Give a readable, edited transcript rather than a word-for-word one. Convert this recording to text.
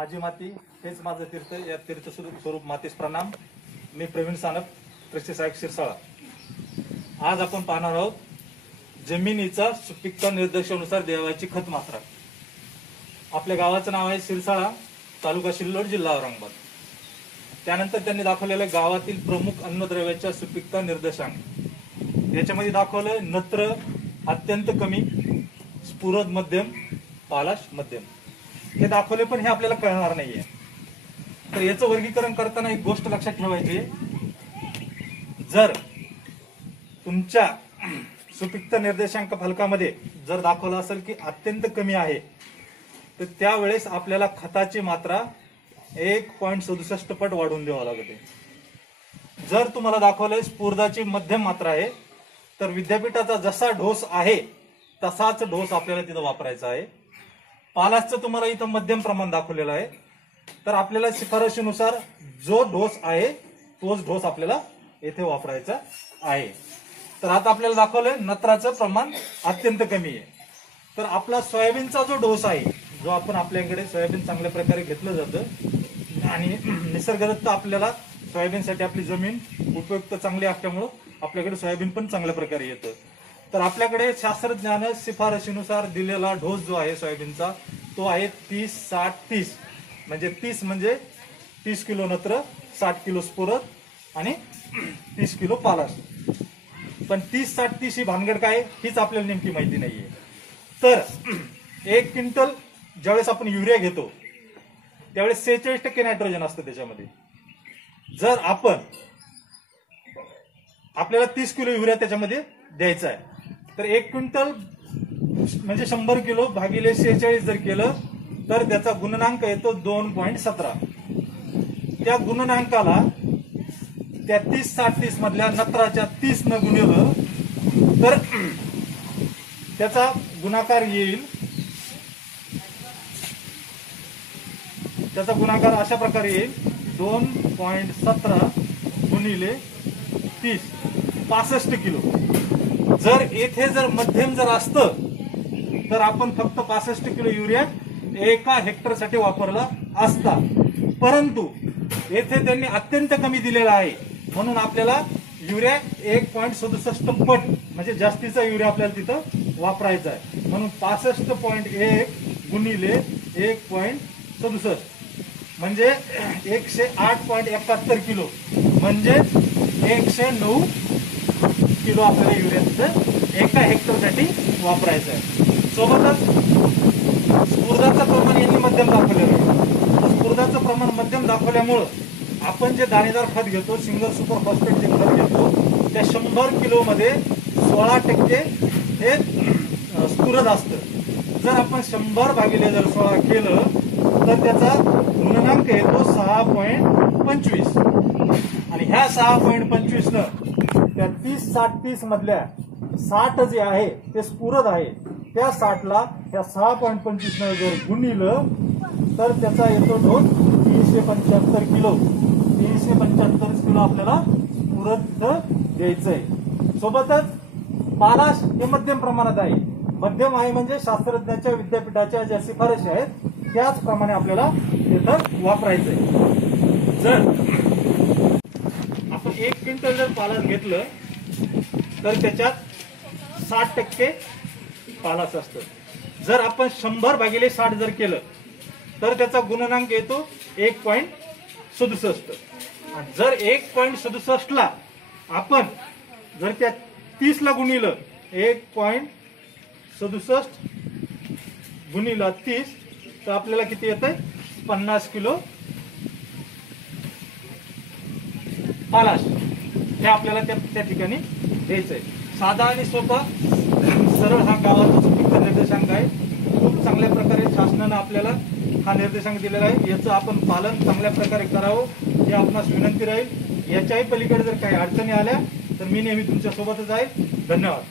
माझी माती हेच माझं तीर्थ, या तीर्थ स्वरूप मातीस प्रणाम। मी प्रवीण सानप, कृषी सहाय्यक शिरसाळा। आज आपण पाहणार आहोत जमिनीचा सुपीकता निर्देशानुसार द्यावायची खत मात्रा। आपल्या गावाचं नाव आहे शिरसाळा, तालुका सिल्लोड, जिल्हा औरंगाबाद। त्यानंतर त्यांनी दाखवलेलं गावातील प्रमुख अन्नद्रव्याच्या सुपीकता निर्देशांक। याच्यामध्ये दाखवलं नत्र अत्यंत कमी, स्फुरद मध्यम, पालाश मध्यम। हे दाखवले पण हे आपल्याला कळणार नाहीये। तर याचं वर्गीकरण करताना एक गोष्ट लक्षात ठेवायची, जर तुमच्या सुपीकता निर्देशांक फलकामध्ये जर दाखवलं असेल की अत्यंत कमी आहे, तर त्यावेळेस आपल्याला खताची मात्रा 1.67 पट वाढवून द्यावं लागते। जर तुम्हाला दाखवलंय स्फुरदाची मध्यम मात्रा आहे, तर विद्यापीठाचा जसा डोस आहे तसाच डोस आपल्याला तिथं वापरायचा आहे। पालाशचं तुम्हाला इथं मध्यम प्रमाण दाखवलेलं आहे, तर आपल्याला शिफारशीनुसार जो डोस आहे तोच डोस आपल्याला येथे वापरायचा आहे। तर आता आपल्याला दाखवलंय नत्राचं प्रमाण अत्यंत कमी आहे। तर आपला सोयाबीनचा जो डोस आहे, जो आपण आपल्याकडे सोयाबीन चांगल्या प्रकारे घेतलं जातं आणि निसर्गदत्त आपल्याला सोयाबीनसाठी आपली जमीन उपयुक्त चांगली असल्यामुळं आपल्याकडे सोयाबीन पण चांगल्या प्रकारे येतं। तर आपल्याकडे शास्त्रज्ञान शिफारशीनुसार दिलेला डोस जो आहे सोयाबीनचा, तो आहे 30-60-30। म्हणजे 30 म्हणजे 30 किलो नत्र, 60 किलो स्फुरद आणि 30 किलो पालाश। पण 30-60-30 ही भानगड काय हीच आपल्याला नेमकी माहिती नाहीये। तर 1 क्विंटल ज्यावेळेस आपण युरिया घेतो त्यावेळेस 46% नायट्रोजन असतं त्याच्यामध्ये। जर आपल्याला 30 किलो युरिया त्याच्यामध्ये द्यायचा आहे, तर 1 क्विंटल म्हणजे 100 किलो भागिले 46 जर केलं तर त्याचा गुणनांक येतो 2.17। त्या गुणनांकाला त्या 30-60-30 मधल्या नत्राच्या 30 न गुणिलं तर त्याचा गुणाकार येईल, त्याचा गुणाकार अशा प्रकारे येईल 2.17 गुणिले 30, 65 किलो। जर येथे जर मध्यम जर असतं तर आपण फक्त 65 किलो युरिया एका हेक्टरसाठी वापरला असता, परंतु येथे त्यांनी अत्यंत कमी दिलेला आहे म्हणून आपल्याला युरिया 1.67 पट म्हणजे जास्तीचा युरिया आपल्याला तिथं वापरायचा आहे। म्हणून 65.1 गुणिले 1.67 म्हणजे 108.71 किलो म्हणजे 109 किलो आपल्याला युरिया तिथं एका हेक्टरसाठी वापरायचं आहे। सोबतच स्फुरदाचं प्रमाण यांनी मध्यम दाखवलेलं आहे। स्फुरदाचं प्रमाण मध्यम दाखवल्यामुळं आपण जे दाणेदार खत घेतो, सिंगल सुपर फॉस्फेट जे खत घेतो, त्या 100 किलो मध्ये 16% हे स्फुरद असतं। जर आपण 100 भागिले जर 16 केलं तर त्याचा गुणनांक येतो 6.25 आणि ह्या 6.25 न त्या 30-60-30 मधल्या 60 जे आहे ते स्फुरद आहे, त्या 60 ला त्या 6.25 न जर गुणिलं तर त्याचा येतो डोस 375 किलो। 375 किलो आपल्याला स्फुरद द्यायचंय। सोबतच पालाश हे मध्यम प्रमाणात आहे। मध्यम आहे म्हणजे शास्त्रज्ञांच्या विद्यापीठाच्या ज्या शिफारशी आहेत त्याचप्रमाणे आपल्याला तिथं वापरायचंय। जर आपण 1 क्विंटल जर पालाश घेतलं तर त्याच्यात 60% पालाश असतं। जर आपण 100 भागिले 60 जर केलं तर त्याचा गुणनांक येतो 1.67। जर 1.67 ला आपण जर त्या 30 ला गुणिलं 1.67 गुणिला 30 तर आपल्याला किती येतंय 50 किलो पालाश हे आपल्याला त्या ठिकाणी द्यायचंय। साधा आणि सोपा सरळ हा गावाचा सुपीकता निर्देशांक आहे। खूप चांगल्या प्रकारे शासनानं आपल्याला हा निर्देशांक दिलेला आहे। याचं आपण पालन चांगल्या प्रकारे करावं ही आपणास विनंती राहील। याच्याही पलीकडे जर काही अडचणी आल्या तर मी नेहमी तुमच्या सोबतच आहे। धन्यवाद।